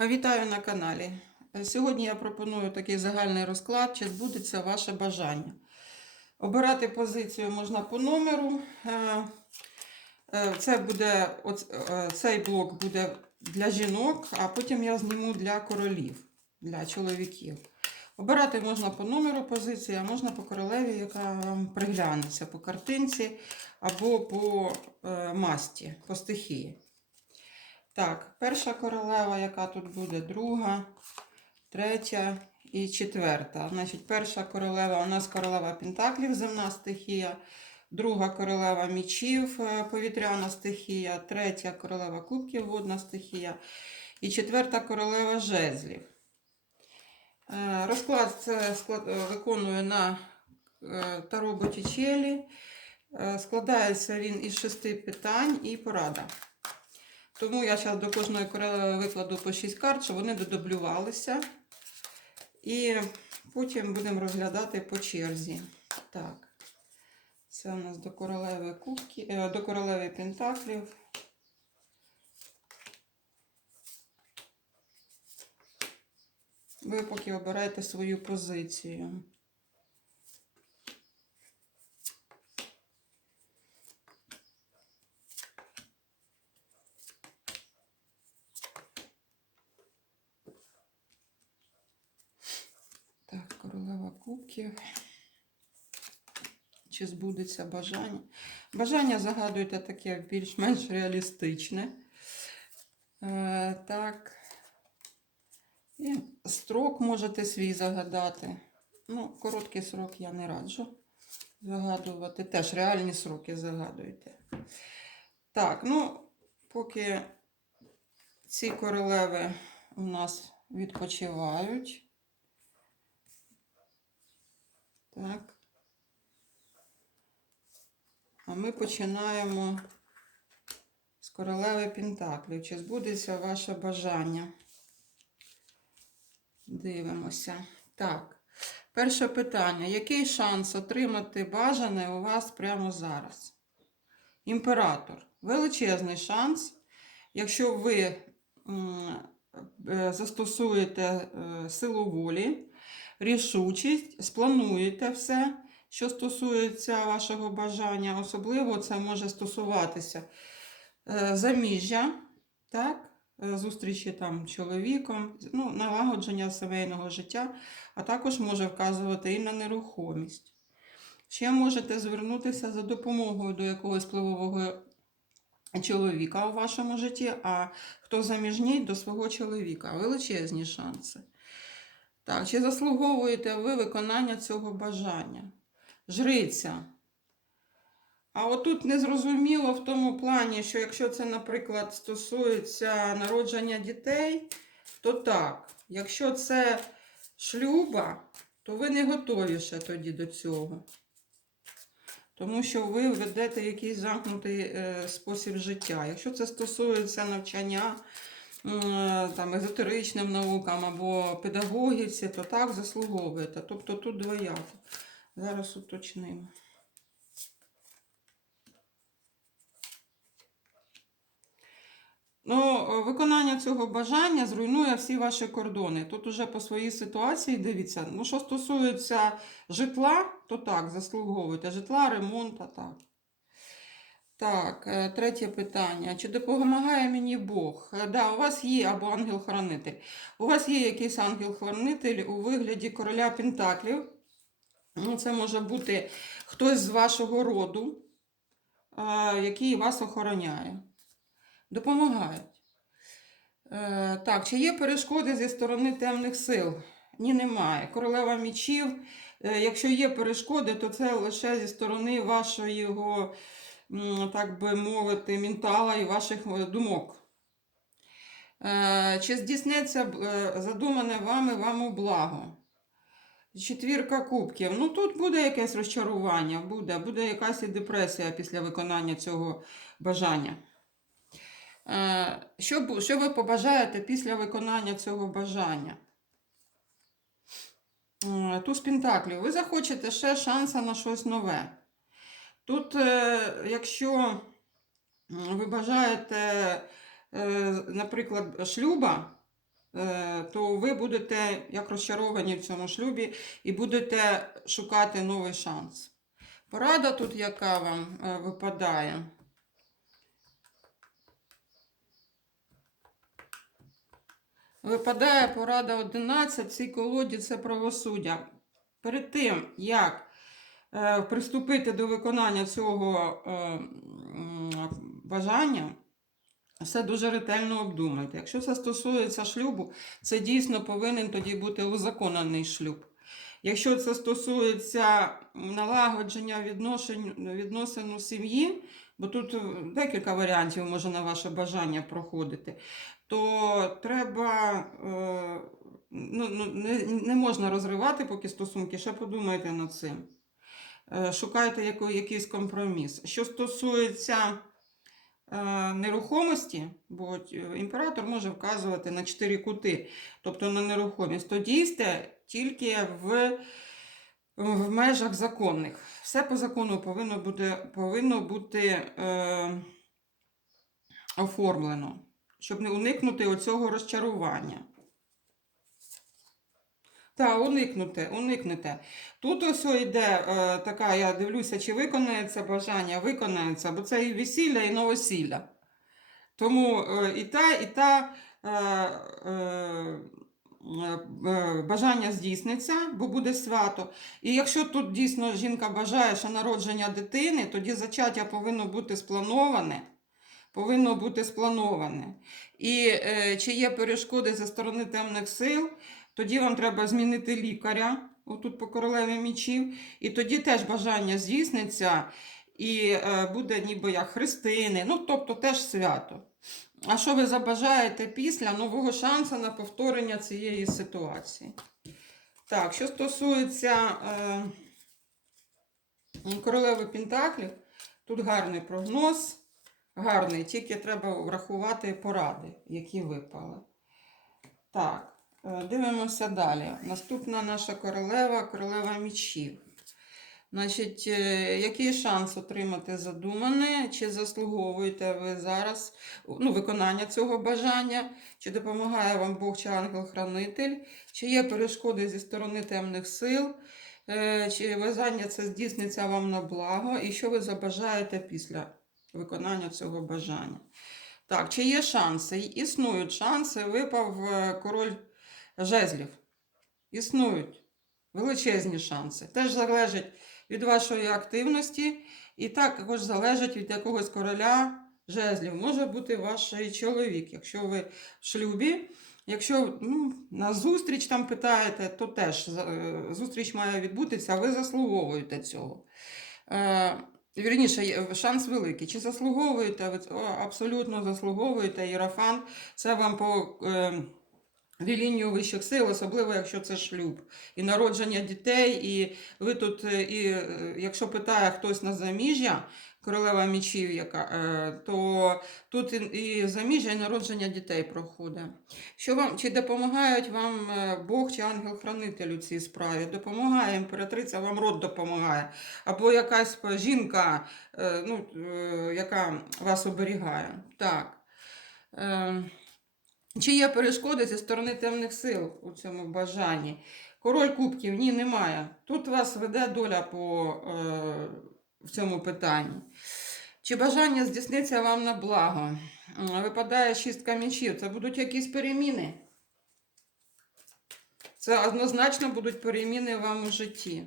Вітаю на каналі. Сьогодні я пропоную такий загальний розклад, чи збудеться ваше бажання. Обирати позицію можна по номеру. Е, е, Це буде, е, цей блок буде для жінок, а потім я зніму для королів, для чоловіків. Обирати можна по номеру позиції, а можна по королеві, яка вам приглянеться по картинці або по масті, по стихії. Так, перша королева, яка тут буде, друга, третя і четверта. Значить, перша королева у нас королева Пентаклів, земна стихія, друга королева мічів, е, повітряна стихія, третя королева кубків, водна стихія. І четверта королева жезлів. Е, Розклад це склад, е, виконую на Таро. Е, Складається він із шести питань і порада. Тому я зараз до кожної викладу по 6 карт, щоб вони додублювалися. І потім будемо розглядати по черзі. Так. Це у нас до королеви кубки, е, до королеви Пентаклів. Ви поки обираєте свою позицію. Так, королева кубків. Чи збудеться бажання? Бажання загадуйте таке більш-менш реалістичне. Е, так. І строк можете свій загадати. Ну, короткий срок я не раджу загадувати. Теж реальні сроки загадуйте. Так, ну, поки ці королеви у нас відпочивають. Так. А ми починаємо з королеви Пентаклів. Чи збудеться ваше бажання? Дивимося. Так. Перше питання. Який шанс отримати бажане у вас прямо зараз? Імператор. Величезний шанс. Якщо ви е, застосуєте е, силу волі, рішучість, сплануєте все, що стосується вашого бажання. Особливо це може стосуватися е, заміжжя, так? е, зустрічі там чоловіком, ну, налагодження сімейного життя, а також може вказувати і на нерухомість. Ще можете звернутися за допомогою до якогось впливового чоловіка у вашому житті, а хто заміжній до свого чоловіка. Величезні шанси. Так, чи заслуговуєте ви виконання цього бажання? Жриця. А отут незрозуміло в тому плані, що якщо це, наприклад, стосується народження дітей, то так. Якщо це шлюба, то ви не готові ще тоді до цього. Тому що ви ведете якийсь замкнутий е, спосіб життя. Якщо це стосується навчання там, езотеричним наукам або педагогіці, то так заслуговуєте. Тобто тут двояко. Зараз уточнимо. Ну, е, виконання цього бажання зруйнує всі ваші кордони. Тут уже по своїй ситуації дивіться. Ну, що стосується житла, то так, заслуговуєте. Житла, ремонт, а так. Так, е, третє питання. Чи допомагає мені Бог? Е, Да, у вас є або ангел-хранитель. У вас є якийсь ангел-хранитель у вигляді короля Пентаклів. Ну, це може бути хтось з вашого роду, який вас охороняє. Допомагають. Е, так, чи є перешкоди зі сторони темних сил? Ні, немає. Королева мічів. Якщо є перешкоди, то це лише зі сторони вашого, так би мовити, ментала і ваших е, думок. Е, чи здійснеться е, задумане вами вам у благо? Четвірка кубків. Ну тут буде якесь розчарування, буде, буде якась і депресія після виконання цього бажання. Що, що ви побажаєте після виконання цього бажання? Туз Пентаклів. Ви захочете ще шанса на щось нове. Тут, е, якщо ви бажаєте, е, наприклад, шлюба, е, то ви будете як розчаровані в цьому шлюбі і будете шукати новий шанс. Порада тут, яка вам випадає. Випадає порада 11 в цій колоді це правосуддя. Перед тим, як приступити до виконання цього е, бажання, все дуже ретельно обдумайте. Якщо це стосується шлюбу, це дійсно повинен тоді бути узаконений шлюб. Якщо це стосується налагодження відносин у сім'ї, бо тут е, декілька варіантів може на ваше бажання проходити, то треба е, ну, ну, не, не можна розривати поки стосунки, ще подумайте над цим. Е, Шукайте якийсь компроміс. Що стосується е, нерухомості, бо е, імператор може вказувати на чотири кути, тобто на нерухомість, то дійсте тільки в, в межах законних. Все по закону повинно бути, повинно бути е, оформлено, щоб не уникнути оцього розчарування. Так, уникнути, уникнете. Тут ось йде е, така, я дивлюся, чи виконається бажання, виконається, бо це і весілля, і новосілля. Тому е, і та, і та е, е, е, бажання здійсниться, бо буде свято. І якщо тут дійсно жінка бажає, що народження дитини, тоді зачаття повинно бути сплановане. Повинно бути сплановане. І е, чи є перешкоди зі сторони темних сил, тоді вам треба змінити лікаря, отут по королеві мічів, і тоді теж бажання здійсниться, і е, буде ніби як хрестини, ну тобто теж свято. А що ви забажаєте після нового шансу на повторення цієї ситуації? Так, що стосується е, королеви Пентаклів, тут гарний прогноз, гарний, тільки треба врахувати поради, які випали. Так, дивимося далі. Наступна наша королева, королева мічів. Значить, е, який шанс отримати задумане? Чи заслуговуєте ви зараз ну, виконання цього бажання? Чи допомагає вам Бог чи ангел-хранитель? Чи є перешкоди зі сторони темних сил? Е, Чи бажання це здійсниться вам на благо? І що ви забажаєте після виконання цього бажання? Так, чи є шанси? Існують шанси. Випав е, король жезлів. Існують величезні шанси. Теж залежить від вашої активності, і також залежить від якогось короля жезлів. Може бути ваш чоловік, якщо ви в шлюбі. Якщо ну, на зустріч там питаєте, то теж е, зустріч має відбутися, ви заслуговуєте цього. Е, Вірніше, шанс великий. Чи заслуговуєте? Ви абсолютно заслуговуєте. Єрофант це вам по е, вілінню вищих сил, особливо якщо це шлюб і народження дітей. І ви тут, е, і е, якщо питає хтось на заміжжя, королева мічів, яка, е, то тут і, заміжжя, і народження дітей проходить. Що вам, чи допомагають вам Бог чи ангел-хранитель у цій справі? Допомагає імператриця, вам род допомагає. Або якась жінка, ну, яка вас оберігає. Так. Чи є перешкоди зі сторони темних сил у цьому бажанні? Король кубків ні, немає. Тут вас веде доля по, е, в цьому питанні. Чи бажання здійсниться вам на благо? Випадає шістка мечів. Це будуть якісь переміни. Це однозначно будуть переміни вам у житті.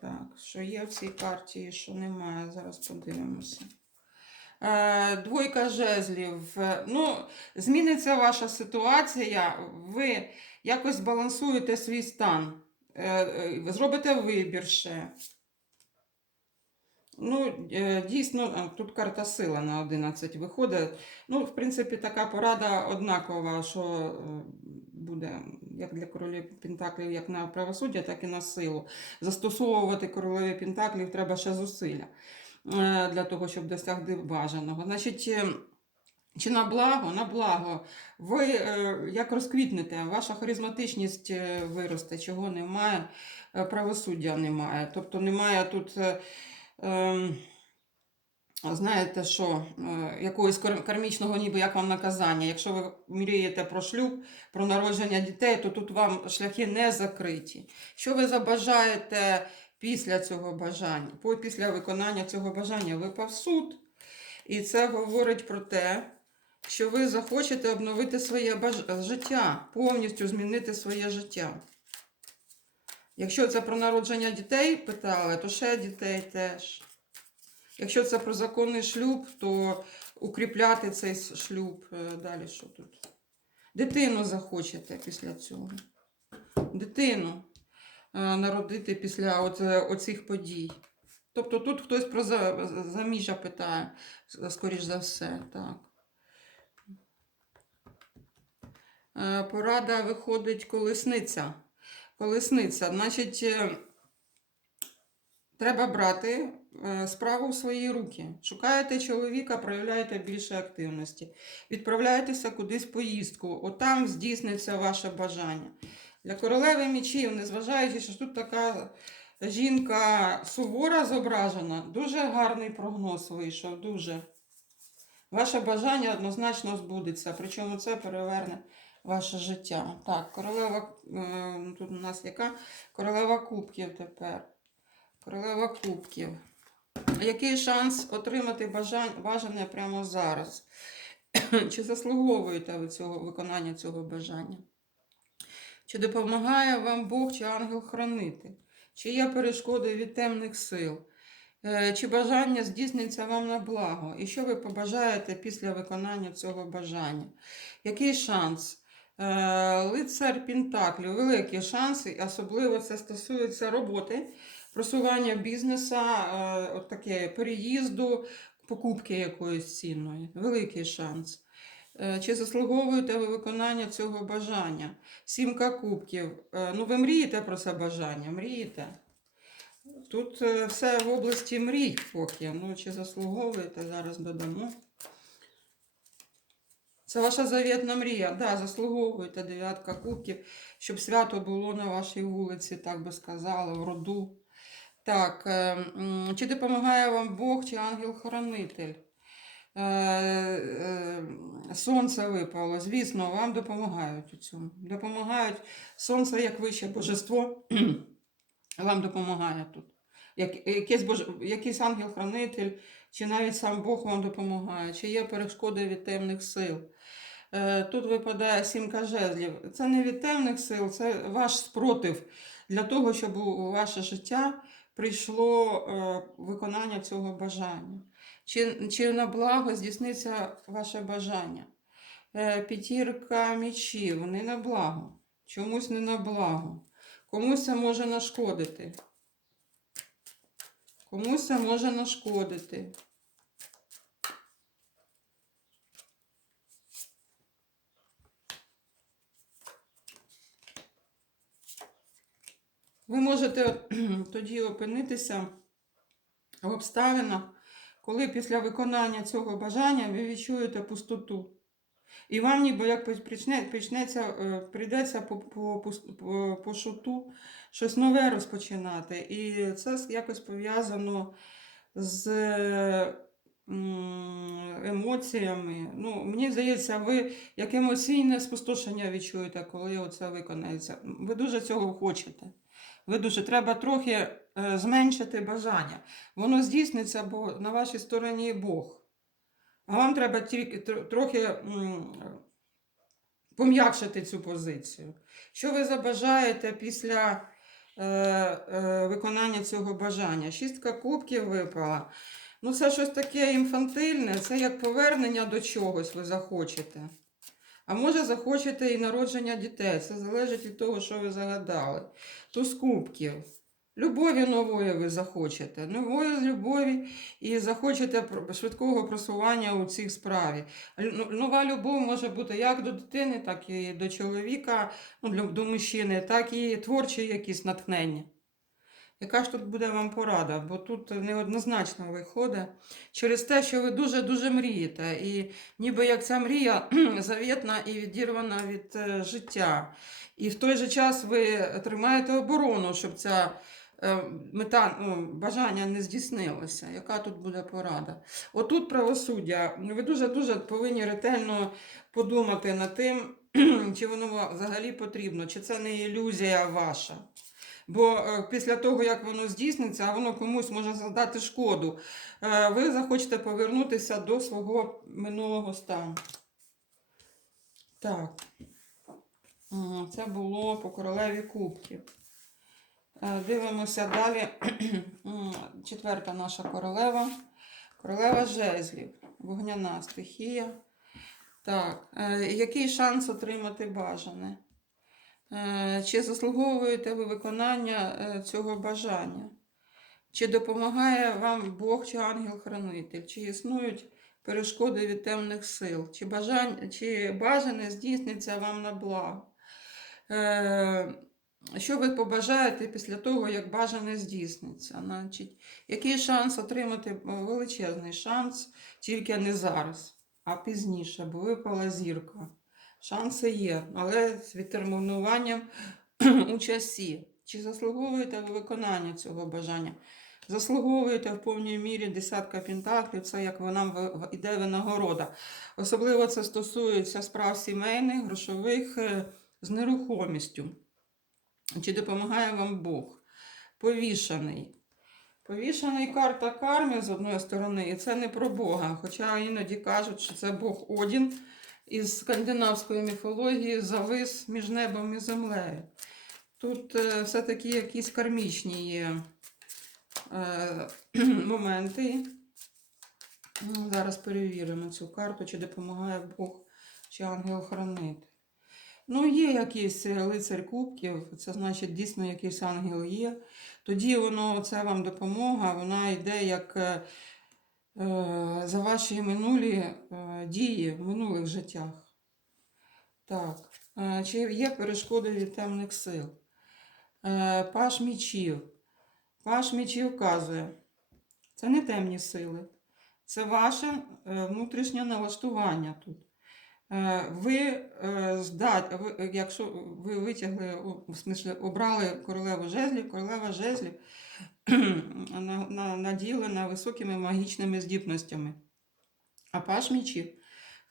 Так, що є в цій карті, що немає. Зараз подивимося. Е, Двойка жезлів. Ну, зміниться ваша ситуація, ви якось балансуєте свій стан, Е, е, зробите вибір ще. Ну, дійсно, тут карта сила на 11 виходить. Ну, в принципі, така порада однакова, що буде як для королів Пентаклів, як на правосуддя, так і на силу. Застосовувати королеві Пентаклів треба ще зусилля для того, щоб досягти бажаного. Значить, е, чи на благо, на благо. Ви е, як розквітнете, ваша харизматичність е, виросте, чого немає, е, правосуддя немає. Тобто немає тут. е, ем, знаєте, що е, якогось кармічного, ніби як вам наказання. Якщо ви мрієте про шлюб, про народження дітей, то тут вам шляхи не закриті. Що ви забажаєте після цього бажання? Після виконання цього бажання випав суд. І це говорить про те, що ви захочете обновити своє баж- життя, повністю змінити своє життя. Якщо це про народження дітей питали, то ще дітей теж. Якщо це про законний шлюб, то укріпляти цей шлюб. Е, Далі що тут? Дитину захочете після цього. Дитину народити після е, оцих подій. Тобто тут хтось про за- заміжжя питає, скоріш за все. Так. Е, Порада виходить колесниця. Колесниця. Значить, е, треба брати е, справу в свої руки. Шукаєте чоловіка, проявляєте більше активності. Відправляєтеся кудись в поїздку. Отам здійсниться ваше бажання. Для королеви мічів, незважаючи, що тут така жінка сувора зображена, дуже гарний прогноз вийшов. Дуже. Ваше бажання однозначно збудеться, причому це переверне ваше життя. Так, королева, е, тут у нас яка? Королева кубків тепер. Королева кубків. Який шанс отримати бажане прямо зараз? Чи заслуговуєте ви цього виконання цього бажання? Чи допомагає вам Бог чи ангел-хранитель? Чи є перешкоди від темних сил? Е, Чи бажання здійсниться вам на благо? І що ви побажаєте після виконання цього бажання? Який шанс? Е, Лицар Пентаклів, великі шанси, особливо це стосується роботи, просування бізнесу, е, от таке переїзду, покупки якоїсь цінної. Великий шанс. Е, Чи заслуговуєте ви виконання цього бажання? Сімка кубків. Е, Ну, ви мрієте про це бажання? Мрієте? Тут е, все в області мрій поки. Ну, чи заслуговуєте, зараз додамо. Це ваша завітна мрія. Да, заслуговуєте дев'ятка кубків, щоб свято було на вашій вулиці, так би сказала, в роду. Так, е, чи допомагає вам Бог чи ангел-хоронитель? Е, е, Сонце випало. Звісно, вам допомагають у цьому. Допомагають сонце як вище божество. Вам допомагає тут. Як, якийсь, бож... якийсь ангел-хранитель, чи навіть сам Бог вам допомагає, чи є перешкоди від темних сил. Е, Тут випадає сімка жезлів. Це не від темних сил, це ваш спротив для того, щоб у ваше життя прийшло виконання цього бажання. Чи, чи на благо здійсниться ваше бажання? Е, П'ятірка мічів, не на благо. Чомусь не на благо. Комусь це може нашкодити. Комусь це може нашкодити. Ви можете тоді опинитися в обставинах, коли після виконання цього бажання ви відчуєте пустоту. І вам ніби як почне, почнеться, е, прийдеться по, по, по, по шуту щось нове розпочинати. І це якось пов'язано з емоціями. Ну, мені здається, ви як емоційне спустошення відчуєте, коли оце виконається. Ви дуже цього хочете. Ви дуже треба трохи зменшити бажання. Воно здійсниться, бо на вашій стороні Бог. А вам треба трохи пом'якшити цю позицію. Що ви забажаєте після е, е, виконання цього бажання? Шістка кубків випала. Ну, це щось таке інфантильне, це як повернення до чогось ви захочете. А може захочете і народження дітей. Це залежить від того, що ви загадали. Туз кубків. Любові нової ви захочете. Нової з любові і захочете швидкого просування у цій справі. Нова любов може бути як до дитини, так і до чоловіка, ну, до мужчини, так і творчі якісь натхнення. Яка ж тут буде вам порада? Бо тут неоднозначно виходить через те, що ви дуже-дуже мрієте. І ніби як ця мрія завітна і відірвана від е, життя. І в той же час ви тримаєте оборону, щоб ця мета, ну, бажання не здійснилося. Яка тут буде порада? Отут правосуддя. Ви дуже-дуже повинні ретельно подумати над тим, чи воно взагалі потрібно, чи це не ілюзія ваша. Бо е, після того, як воно здійсниться, а воно комусь може завдати шкоду, е, ви захочете повернутися до свого минулого стану. Так. Це було по королеві кубків. Е, Дивимося далі. Четверта наша королева. Королева жезлів. Вогняна стихія. Так. е, Який шанс отримати бажане? Е, Чи заслуговуєте ви виконання цього бажання? Чи допомагає вам Бог чи ангел-хранитель? Чи існують перешкоди від темних сил? Чи, бажань, чи бажане здійсниться вам на благо? Е, що ви побажаєте після того, як бажане здійсниться? Значить, який шанс отримати величезний шанс, тільки не зараз, а пізніше, бо випала зірка. Шанси є, але з відтермінуванням у часі. Чи заслуговуєте ви виконання цього бажання? Заслуговуєте в повній мірі десятка пентаклів, це як вона в- винагорода. Особливо це стосується справ сімейних, грошових е, з нерухомістю. Чи допомагає вам Бог? Повішаний. Повішаний карта карми з одної сторони, і це не про Бога. Хоча іноді кажуть, що це Бог Одін із скандинавської міфології завис між небом і землею. Тут е, все-таки якісь кармічні є е, моменти. Ну, Зараз перевіримо цю карту, чи допомагає Бог чи ангел-хранитель. Ну, є якийсь е, лицар кубків, це значить дійсно якийсь ангел є. Тоді воно, це вам допомога, вона йде як е, е, за ваші минулі е, дії в минулих життях. Так, е, чи є перешкоди від темних сил? Е, Паш мічів. Паш мічів вказує, це не темні сили, це ваше е, внутрішнє налаштування тут. Е, Ви е, е, якщо ви витягли, в смислі, обрали королеву жезлів, королева жезлів на- на- наділена високими магічними здібностями. А паш мічів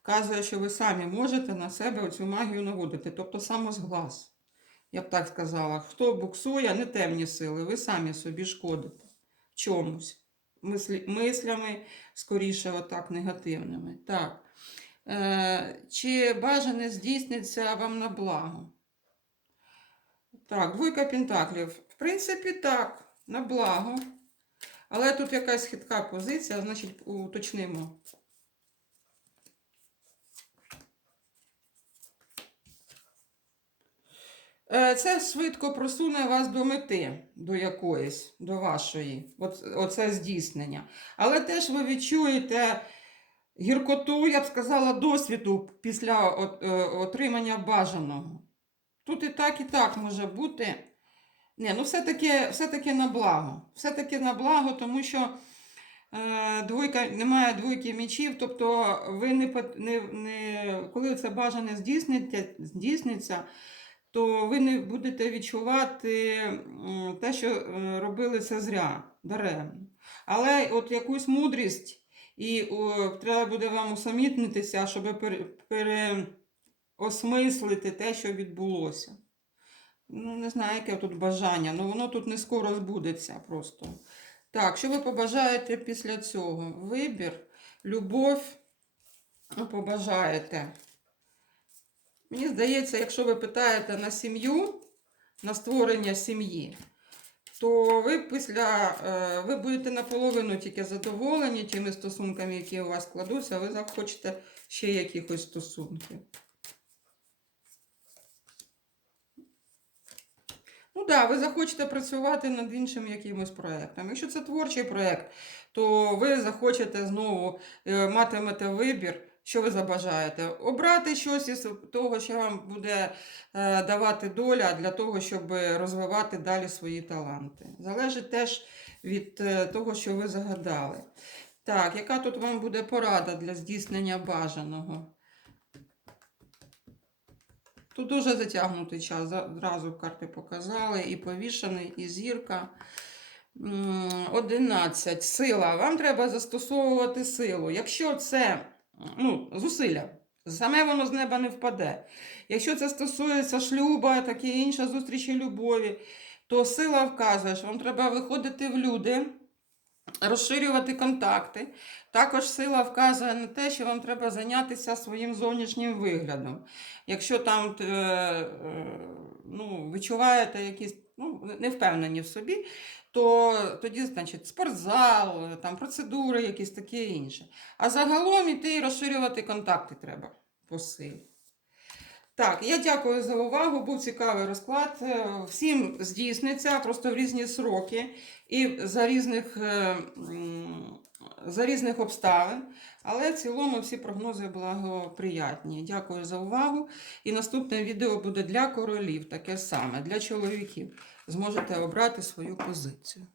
вказує, що ви самі можете на себе цю магію наводити, тобто самозглас. Я б так сказала, хто буксує, не темні сили, ви самі собі шкодите в чомусь. Мислями, скоріше, отак, негативними. Так. Е, чи бажане здійсниться вам на благо? Так, двойка пентаклів. В принципі, так, на благо. Але тут якась хитка позиція, значить, уточнимо. Е, Це швидко просуне вас до мети, до якоїсь, до вашої, оце здійснення. Але теж ви відчуєте гіркоту, я б сказала, досвіду після е, отримання бажаного. Тут і так, і так може бути. Ні, ну все-таки все на благо. Все-таки на благо, тому що е, двойка, немає двойки мічів, тобто ви не, не, не, коли це бажане здійсниться, здійсниться, то ви не будете відчувати те, що е, робили це зря, даремно. Але от якусь мудрість, і о, треба буде вам усамітнитися, щоб пере, переосмислити те, що відбулося. Ну, не знаю, яке тут бажання, але воно тут не скоро збудеться просто. Так, що ви побажаєте після цього? Вибір, любов ви побажаєте. Мені здається, якщо ви питаєте на сім'ю, на створення сім'ї, то ви після е, ви будете наполовину тільки задоволені тими стосунками, які у вас складуться, а ви захочете ще якихось стосунків. Ну так, да, ви захочете працювати над іншим якимось проєктом. Якщо це творчий проєкт, то ви захочете знову е, матимете вибір, що ви забажаєте. Обрати щось із того, що вам буде е, давати доля для того, щоб розвивати далі свої таланти. Залежить теж від е, того, що ви загадали. Так, яка тут вам буде порада для здійснення бажаного? Тут дуже затягнутий час. Зразу карти показали, і повішений, і зірка. 11. Сила. Вам треба застосовувати силу. Якщо це ну, зусилля, саме воно з неба не впаде. Якщо це стосується шлюба, таке інше зустрічі любові, то сила вказує, що вам треба виходити в люди, розширювати контакти. Також сила вказує на те, що вам треба зайнятися своїм зовнішнім виглядом. Якщо там е, е, ну, відчуваєте якісь ну, не впевнені в собі, то тоді, значить, спортзал, е, там, процедури, якісь таке інше. А загалом іти і розширювати контакти треба по силі. Так, я дякую за увагу. Був цікавий розклад. Е, Всім здійсниться просто в різні сроки і за різних, е, за різних обставин. Але в цілому всі прогнози благоприятні. Дякую за увагу. І наступне відео буде для королів, таке саме, для чоловіків. Зможете обрати свою позицію.